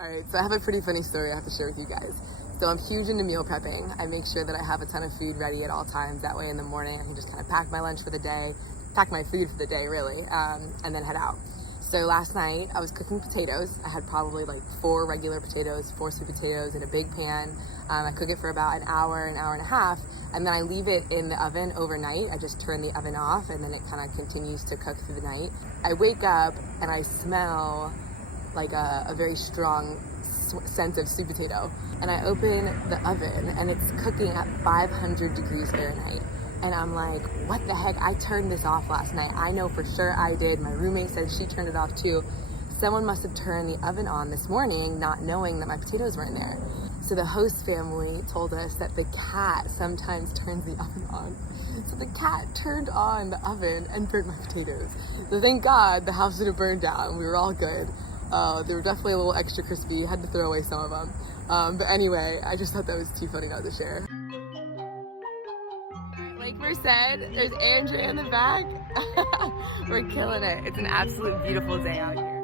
All right, so I have a pretty funny story I have to share with you guys. So I'm huge into meal prepping. I make sure that I have a ton of food ready at all times. That way in the morning I can just kind of pack my lunch for the day, pack my food for the day really, and then head out. So last night I was cooking potatoes. I had probably like 4 regular potatoes, 4 sweet potatoes in a big pan. I cook it for about an hour and a half, and then I leave it in the oven overnight. I just turn the oven off and then it kind of continues to cook through the night. I wake up and I smell like a very strong scent of sweet potato. And I open the oven and it's cooking at 500 degrees Fahrenheit. And I'm like, what the heck? I turned this off last night. I know for sure I did. My roommate said she turned it off too. Someone must have turned the oven on this morning, not knowing that my potatoes were in there. So the host family told us that the cat sometimes turns the oven on. So the cat turned on the oven and burnt my potatoes. So thank God the house didn't burn down. We were all good. They were definitely a little extra crispy. Had to throw away some of them. But anyway, I just thought that was too funny not to share. Like Merced, there's Andrea in the back. We're killing it. It's an absolute beautiful day out here.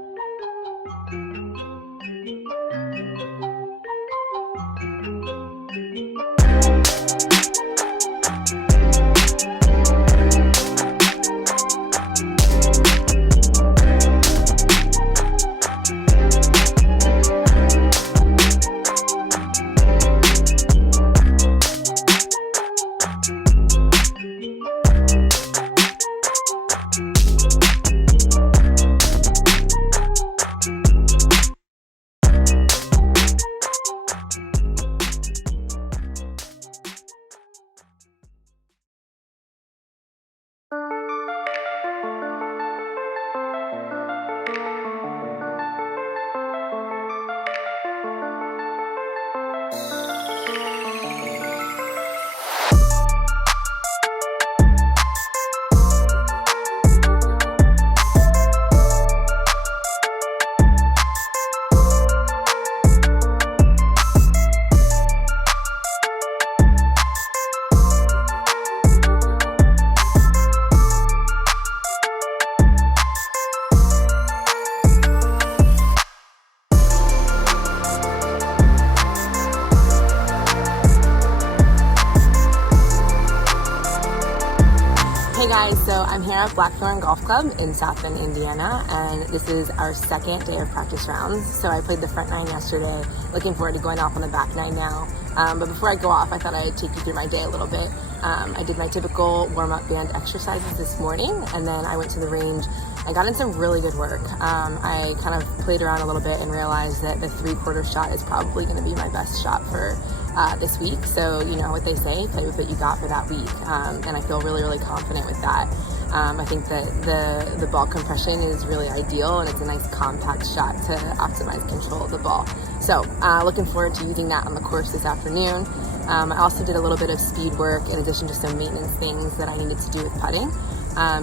Hey guys, so I'm here at Blackthorn Golf Club in South Bend, Indiana, and this is our second day of practice rounds. So I played the front 9 yesterday, looking forward to going off on the back 9 now. But before I go off, I thought I'd take you through my day a little bit. I did my typical warm-up band exercises this morning, and then I went to the range. I got in some really good work. I kind of played around a little bit and realized that the 3/4 shot is probably going to be my best shot for this week. So you know what they say, play with what you got for that week. And I feel really, really confident with that. I think that the ball compression is really ideal, and it's a nice compact shot to optimize control of the ball. So looking forward to using that on the course this afternoon. I also did a little bit of speed work in addition to some maintenance things that I needed to do with putting.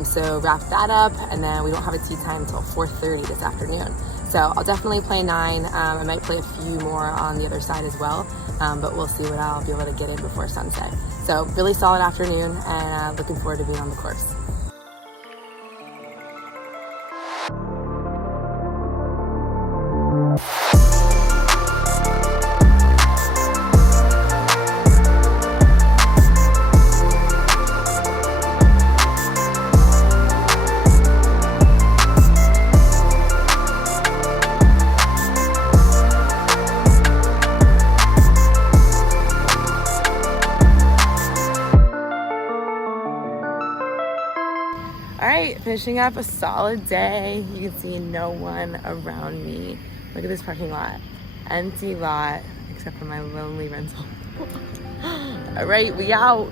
So wrap that up, and then we don't have a tee time until 4:30 this afternoon. So I'll definitely play 9. I might play a few more on the other side as well, but we'll see what I'll be able to get in before sunset. So really solid afternoon, and looking forward to being on the course. All right, finishing up a solid day. You can see no one around me. Look at this parking lot. Empty lot, except for my lonely rental. All right, we out.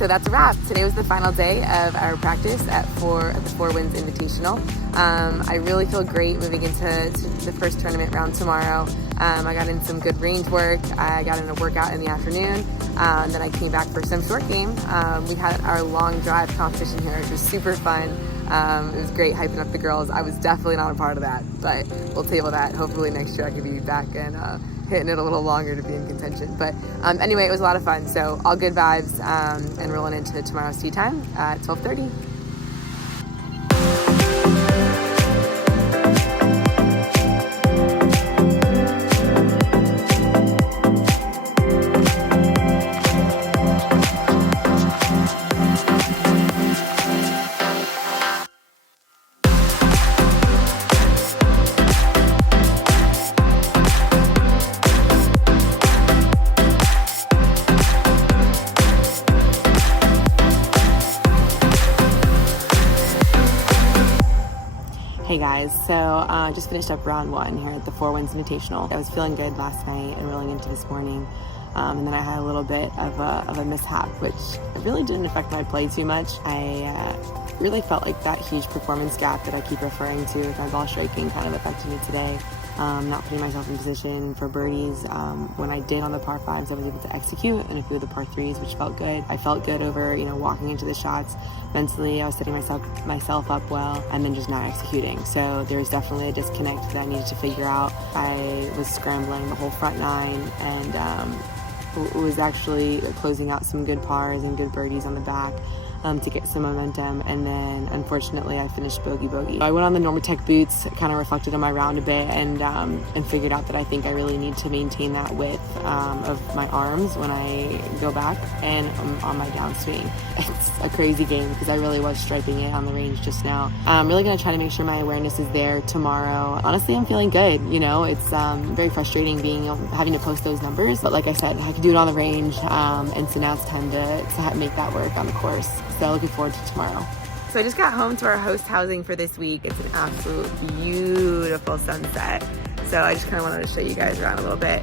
so that's a wrap. Today was the final day of our practice at the Four Winds Invitational. I really feel great moving into the first tournament round tomorrow. I got in some good range work. I got in a workout in the afternoon, and then I came back for some short game. We had our long drive competition here, which was super fun. It was great hyping up the girls. I was definitely not a part of that, but we'll table that. Hopefully next year I can be back and hitting it a little longer to be in contention. But anyway, it was a lot of fun. So all good vibes, and rolling into tomorrow's tee time at 12:30. Hey guys, so just finished up round one here at the Four Winds Invitational. I was feeling good last night and rolling into this morning, and then I had a little bit of a mishap, which really didn't affect my play too much. I really felt like that huge performance gap that I keep referring to with my ball striking kind of affected me today. Not putting myself in position for birdies. When I did on the par fives, I was able to execute, and a few of the par threes, which felt good. I felt good over, walking into the shots. Mentally, I was setting myself up well, and then just not executing. So there was definitely a disconnect that I needed to figure out. I was scrambling the whole front nine, and was actually closing out some good pars and good birdies on the back. To get some momentum, and then unfortunately I finished bogey. I went on the Normatec boots, kind of reflected on my round a bit, and figured out that I think I really need to maintain that width of my arms when I go back and on my downswing. It's a crazy game because I really was striping it on the range just now. I'm really going to try to make sure my awareness is there tomorrow. Honestly, I'm feeling good. It's very frustrating having to post those numbers, but like I said, I can do it on the range, and so now it's time to make that work on the course. So looking forward to tomorrow. So I just got home to our host housing for this week. It's an absolute beautiful sunset. So I just kind of wanted to show you guys around a little bit.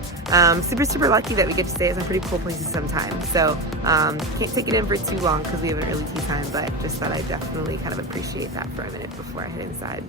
Super lucky that we get to stay at some pretty cool places sometimes. So can't take it in for too long because we haven't really tea time, but just thought I'd definitely kind of appreciate that for a minute before I head inside.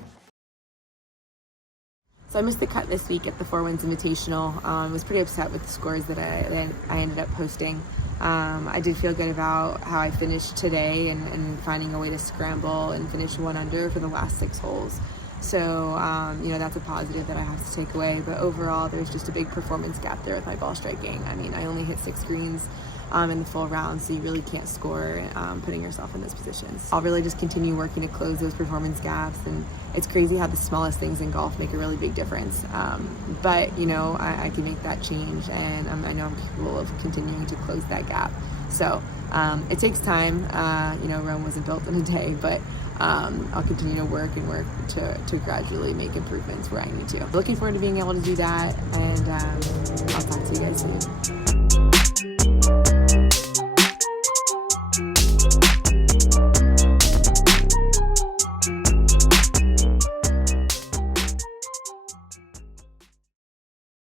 So I missed the cut this week at the Four Winds Invitational. I was pretty upset with the scores that I ended up posting. I did feel good about how I finished today and finding a way to scramble and finish 1 under for the last 6 holes. So, that's a positive that I have to take away. But overall, there's just a big performance gap there with my ball striking. I mean, I only hit 6 greens in the full round, so you really can't score putting yourself in those positions. I'll really just continue working to close those performance gaps, and it's crazy how the smallest things in golf make a really big difference. But I can make that change, and I know I'm capable of continuing to close that gap. So it takes time. Rome wasn't built in a day, but I'll continue to work to gradually make improvements where I need to. Looking forward to being able to do that, and I'll talk to you guys soon.